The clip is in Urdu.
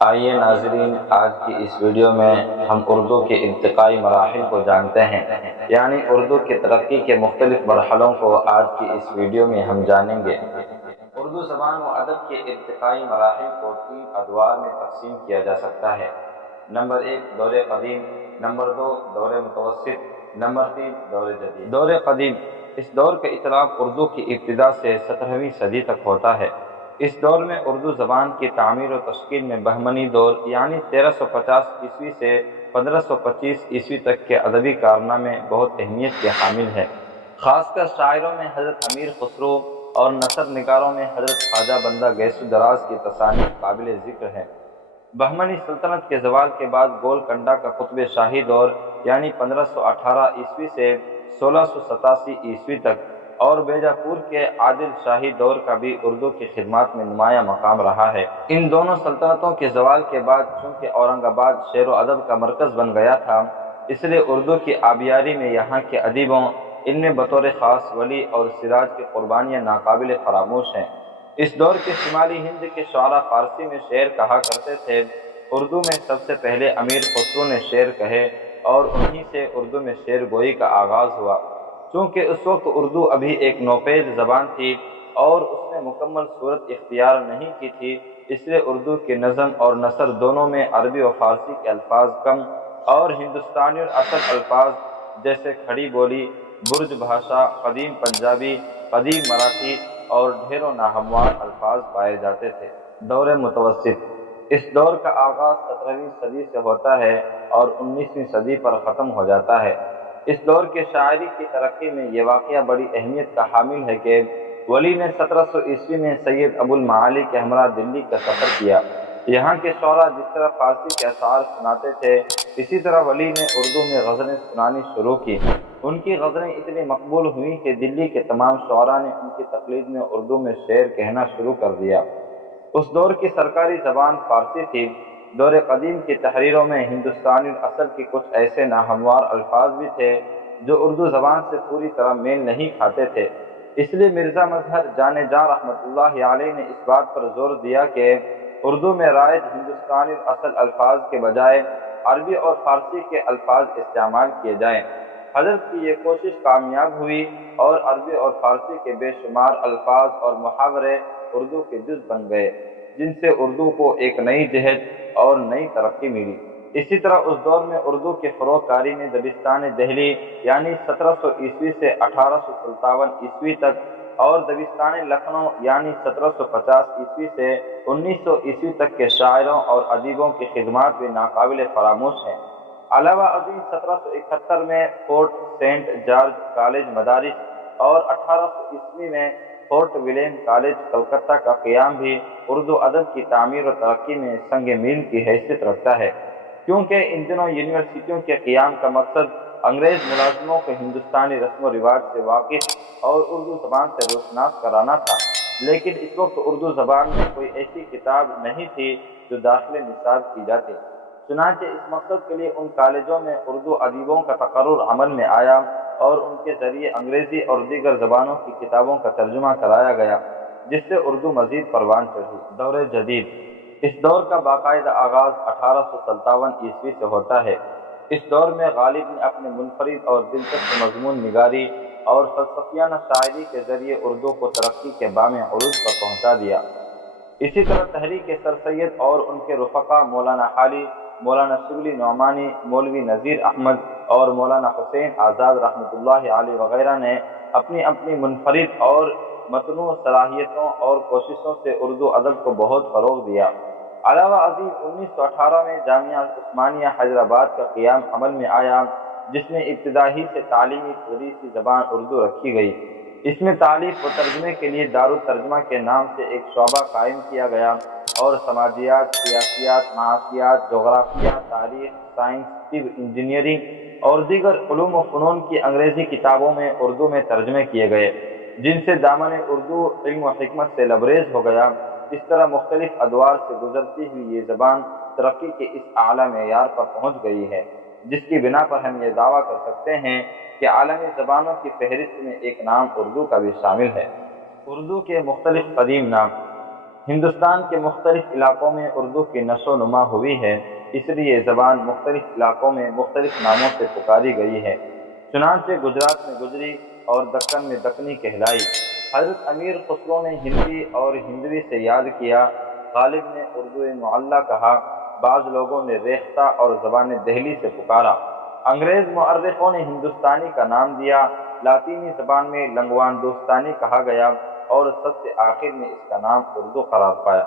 آئیے ناظرین، آج کی اس ویڈیو میں ہم اردو کے ارتقائی مراحل کو جانتے ہیں، یعنی اردو کی ترقی کے مختلف مرحلوں کو آج کی اس ویڈیو میں ہم جانیں گے۔ اردو زبان و ادب کے ارتقائی مراحل کو 3 ادوار میں تقسیم کیا جا سکتا ہے۔ نمبر 1 دور قدیم، نمبر 2 دور متوسط، نمبر 3 دور جدید۔ دور قدیم، اس دور کا اطلاق اردو کی ابتدا سے 17ویں صدی تک ہوتا ہے۔ اس دور میں اردو زبان کی تعمیر و تشکیل میں بہمنی دور یعنی 1350 عیسوی سے 1525 عیسوی تک کے ادبی کارنامے بہت اہمیت کے حامل ہیں۔ خاص کر شاعروں میں حضرت امیر خسرو اور نثر نگاروں میں حضرت خواجہ بندہ گیسو دراز کی تصانیف قابل ذکر ہیں۔ بہمنی سلطنت کے زوال کے بعد گولکنڈہ کا قطب شاہی دور یعنی 1518 عیسوی سے 1687 عیسوی تک اور بیجاپور کے عادل شاہی دور کا بھی اردو کی خدمات میں نمایاں مقام رہا ہے۔ ان دونوں سلطنتوں کے زوال کے بعد چونکہ اورنگ آباد شعر و ادب کا مرکز بن گیا تھا، اس لیے اردو کی آبیاری میں یہاں کے ادیبوں، ان میں بطور خاص ولی اور سراج کی قربانیاں ناقابل فراموش ہیں۔ اس دور کے شمالی ہند کے شعراء فارسی میں شعر کہا کرتے تھے۔ اردو میں سب سے پہلے امیر خسرو نے شعر کہے اور انہی سے اردو میں شعر گوئی کا آغاز ہوا۔ چونکہ اس وقت اردو ابھی ایک نوپید زبان تھی اور اس نے مکمل صورت اختیار نہیں کی تھی، اس لیے اردو کی نظم اور نثر دونوں میں عربی و فارسی کے الفاظ کم اور ہندوستانی اصل الفاظ جیسے کھڑی بولی، برج بھاشا، قدیم پنجابی، قدیم مراٹھی اور ڈھیروں ناہموار الفاظ پائے جاتے تھے۔ دور متوسط، اس دور کا آغاز 17ویں صدی سے ہوتا ہے اور 19ویں صدی پر ختم ہو جاتا ہے۔ اس دور کے شاعری کی ترقی میں یہ واقعہ بڑی اہمیت کا حامل ہے کہ ولی نے 1700 عیسوی میں سید ابو المعالی کے ہمراہ دلی کا سفر کیا۔ یہاں کے شعراء جس طرح فارسی کے اشعار سناتے تھے، اسی طرح ولی نے اردو میں غزلیں سنانی شروع کی۔ ان کی غزلیں اتنی مقبول ہوئیں کہ دلی کے تمام شعراء نے ان کی تقلید میں اردو میں شعر کہنا شروع کر دیا۔ اس دور کی سرکاری زبان فارسی تھی۔ دور قدیم کی تحریروں میں ہندوستانی اصل کے کچھ ایسے ناہموار الفاظ بھی تھے جو اردو زبان سے پوری طرح میل نہیں کھاتے تھے۔ اس لیے مرزا مظہر جان جاں رحمۃ اللہ علیہ نے اس بات پر زور دیا کہ اردو میں رائج ہندوستانی اصل الفاظ کے بجائے عربی اور فارسی کے الفاظ استعمال کیے جائیں۔ حضرت کی یہ کوشش کامیاب ہوئی اور عربی اور فارسی کے بے شمار الفاظ اور محاورے اردو کے جز بن گئے، جن سے اردو کو ایک نئی جہت اور نئی ترقی ملی۔ اسی طرح اس دور میں اردو کے فروغ کاری میں دبستان دہلی یعنی 1700 عیسوی سے 1857 عیسوی تک اور دبستان لکھنؤ یعنی 1750 عیسوی سے 1900 عیسوی تک کے شاعروں اور ادیبوں کی خدمات بھی ناقابل فراموش ہیں۔ علاوہ ازیں 1771 میں فورٹ سینٹ جارج کالج مدارس اور 1800 عیسوی میں فورٹ ولیم کالج کلکتہ کا قیام بھی اردو ادب کی تعمیر و ترقی میں سنگ میل کی حیثیت رکھتا ہے، کیونکہ ان دنوں یونیورسٹیوں کے قیام کا مقصد انگریز ملازموں کو ہندوستانی رسم و رواج سے واقف اور اردو زبان سے روشناس کرانا تھا۔ لیکن اس وقت اردو زبان میں کوئی ایسی کتاب نہیں تھی جو داخل نصاب کی جاتی، چنانچہ اس مقصد کے لیے ان کالجوں میں اردو ادیبوں کا تقرر عمل میں آیا اور ان کے ذریعے انگریزی اور دیگر زبانوں کی کتابوں کا ترجمہ کرایا گیا، جس سے اردو مزید پروان چڑھی۔ دور جدید، اس دور کا باقاعدہ آغاز 1857 عیسوی سے ہوتا ہے۔ اس دور میں غالب نے اپنے منفرد اور دلچسپ مضمون نگاری اور فلسفیانہ شاعری کے ذریعے اردو کو ترقی کے بام عروج پر پہنچا دیا۔ اسی طرح تحریک سر سید اور ان کے رفقا مولانا حالی، مولانا شبلی نعمانی، مولوی نذیر احمد اور مولانا حسین آزاد رحمۃ اللہ علیہ وغیرہ نے اپنی اپنی منفرد اور متنوع صلاحیتوں اور کوششوں سے اردو ادب کو بہت فروغ دیا۔ علاوہ ازیں 1918 میں جامعہ عثمانیہ حیدرآباد کا قیام عمل میں آیا، جس میں ابتدا ہی سے تعلیمی تدریسی زبان اردو رکھی گئی۔ اس میں تالیف و ترجمے کے لیے دارالترجمہ کے نام سے ایک شعبہ قائم کیا گیا اور سماجیات، سیاسیات، معاشیات، جغرافیہ، تاریخ، سائنس، طب، انجینئرنگ اور دیگر علوم و فنون کی انگریزی کتابوں میں اردو میں ترجمے کیے گئے، جن سے دامن اردو علم و حکمت سے لبریز ہو گیا۔ اس طرح مختلف ادوار سے گزرتی ہوئی یہ زبان ترقی کے اس اعلیٰ معیار پر پہنچ گئی ہے، جس کی بنا پر ہم یہ دعویٰ کر سکتے ہیں کہ عالمی زبانوں کی فہرست میں ایک نام اردو کا بھی شامل ہے۔ اردو کے مختلف قدیم نام، ہندوستان کے مختلف علاقوں میں اردو کی نشو و نما ہوئی ہے، اس لیے زبان مختلف علاقوں میں مختلف ناموں سے پکاری گئی ہے۔ چنانچہ گجرات میں گجری اور دکن میں دکنی کہلائی۔ حضرت امیر خسرو نے ہندی اور ہندوی سے یاد کیا، غالب نے اردو معلیٰ کہا، بعض لوگوں نے ریختہ اور زبان دہلی سے پکارا۔ انگریز مورخوں نے ہندوستانی کا نام دیا، لاطینی زبان میں لنگوان دوستانی کہا گیا اور سب سے آخر میں اس کا نام اردو قرار پایا۔